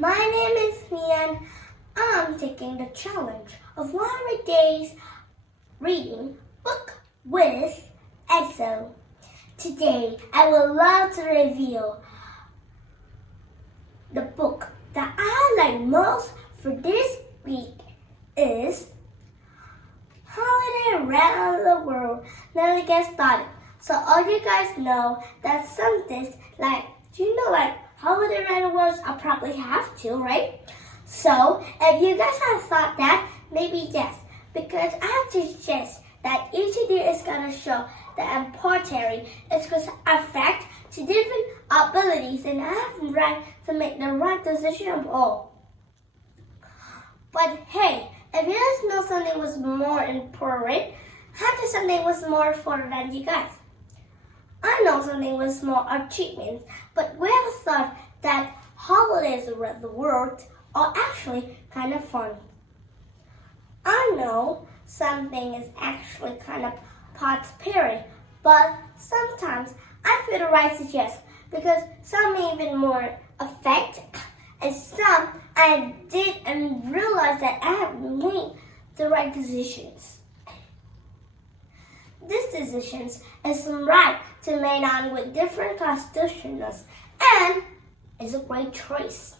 My name is Mian. I'm taking the challenge of 100 days reading book with EXO. Today, I would love to reveal the book that I like most for this week is Holiday Around the World. Now we get started. So all you guys know that some things Holiday Around the World I probably have to, right? So if you guys have thought that, maybe yes. Because I have to suggest that each of you is going to show the importance is going to affect to different abilities and I have the right to make the right decision of all. But hey, if you guys know something was more important, how does something was more important than you guys? I know something was more achievements, but we have thought that holidays around the world are actually kind of fun. I know something is actually kind of prosperity, but sometimes I feel the right to suggest because some even more affect and some I did and realized that I have made the right decisions. These decisions is right to make on with different constitutions and is a great choice.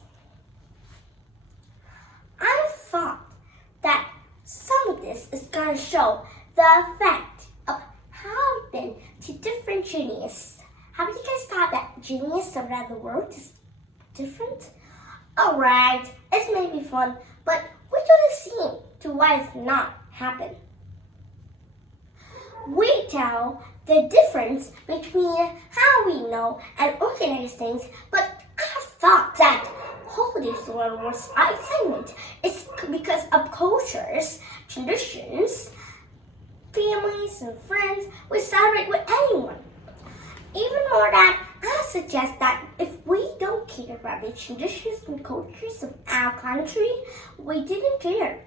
I thought that some of this is going to show the effect of how been to different genius. Have you guys thought that genius around the world is different? Alright, it's maybe fun, but we gotta see to why it's not happened. We tell the difference between how we know and organize things, but I thought that holidays was excitement. It's because of cultures, traditions, families, and friends. We celebrate with anyone. Even more that, I suggest that if we don't care about the traditions and cultures of our country, we didn't care.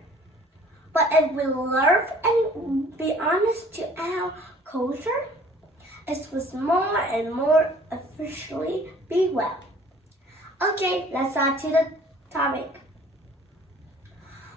But if we love and be honest to our culture, it was more and more officially be well. Okay, let's on to the topic.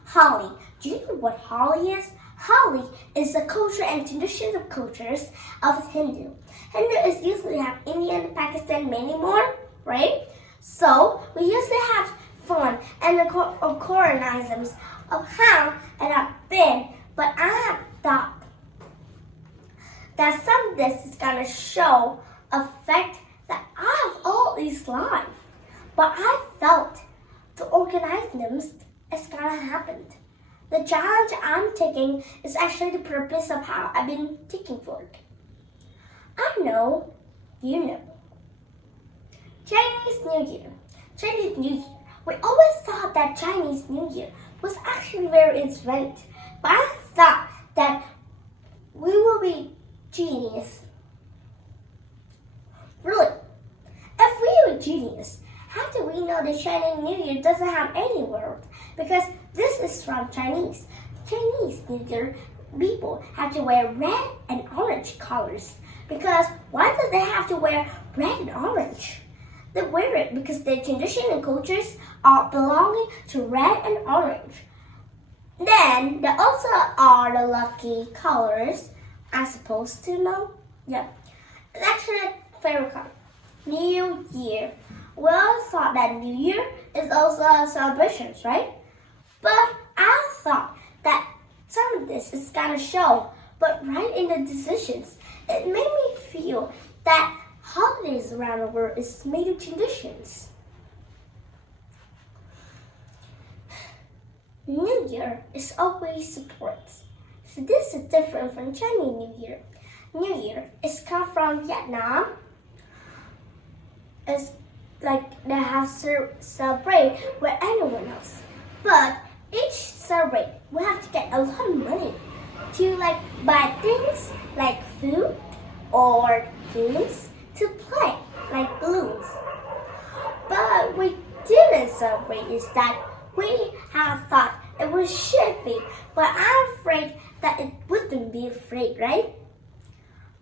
Holi. Do you know what Holi is? Holi is the culture and traditions of cultures of Hindu. Hindu is usually have Indian, Pakistan, many more, right? So we usually have fun and the organisms of how it have been, but I have thought that some of this is gonna show effect that I have always life. But I felt the organisms is gonna happen. The challenge I'm taking is actually the purpose of how I've been taking for it. I know, you know. Chinese New Year. Chinese New Year. We always thought that Chinese New Year was actually very event. But I thought that we will be genius. Really, if we were genius, how do we know the Chinese New Year doesn't have any word? Because this is from Chinese. Chinese New Year people have to wear red and orange colors. Because why do they have to wear red and orange? They wear it because their tradition and cultures are belonging to red and orange. Then there also are the lucky colors. I'm supposed to know? Yeah. It's actually a favorite color. New Year. We all thought that New Year is also a celebration, right? But I thought that some of this is gonna show, but right in the decisions, it made me feel that holidays around the world is made of traditions. New Year is always supports. So this is different from Chinese New Year. New Year is come from Vietnam. It's like they have celebrate with anyone else. But each celebrate, we have to get a lot of money to buy things like food or games to play, like balloons. But we didn't celebrate is that we have thought it should be, but I'm afraid that it wouldn't be afraid, right?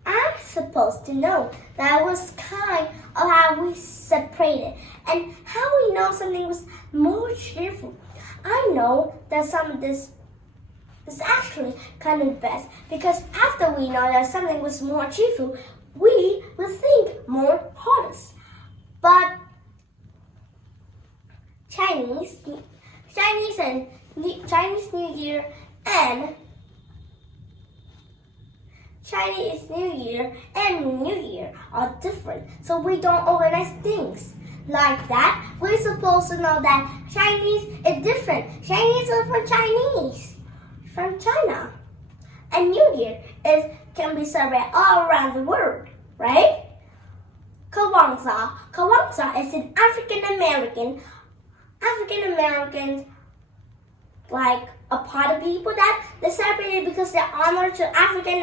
I supposed to know. That was kind of how we separated and how we know something was more cheerful. I know that some of this is actually kind of best because after we know that something was more cheerful, we will think more honest. But Chinese New Year and Chinese New Year and New Year are different, so we don't organize things like that. We're supposed to know that Chinese is different. Chinese is from Chinese, from China. And New Year can be celebrated all around the world, right? Kawangsa is an African American, like a part of people that they celebrate because they honor to African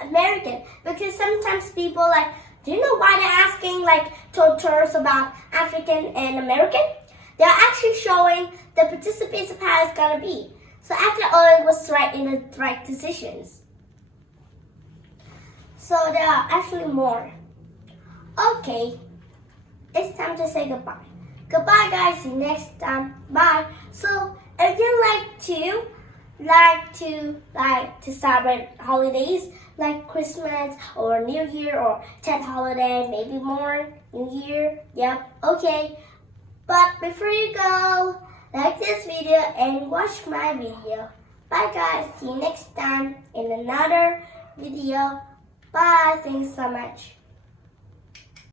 American. Because sometimes people like, do you know why they're asking like tours about African and American? They're actually showing the participants of how it's gonna be. So after all, it was right in the right decisions. So there are actually more. Okay, it's time to say goodbye. Goodbye, guys. See you next time. Bye. So if you like to celebrate holidays like Christmas or New Year or 10th holiday, maybe more New Year. Yep. Okay. But before you go, like this video and watch my video. Bye, guys. See you next time in another video. Bye. Thanks so much.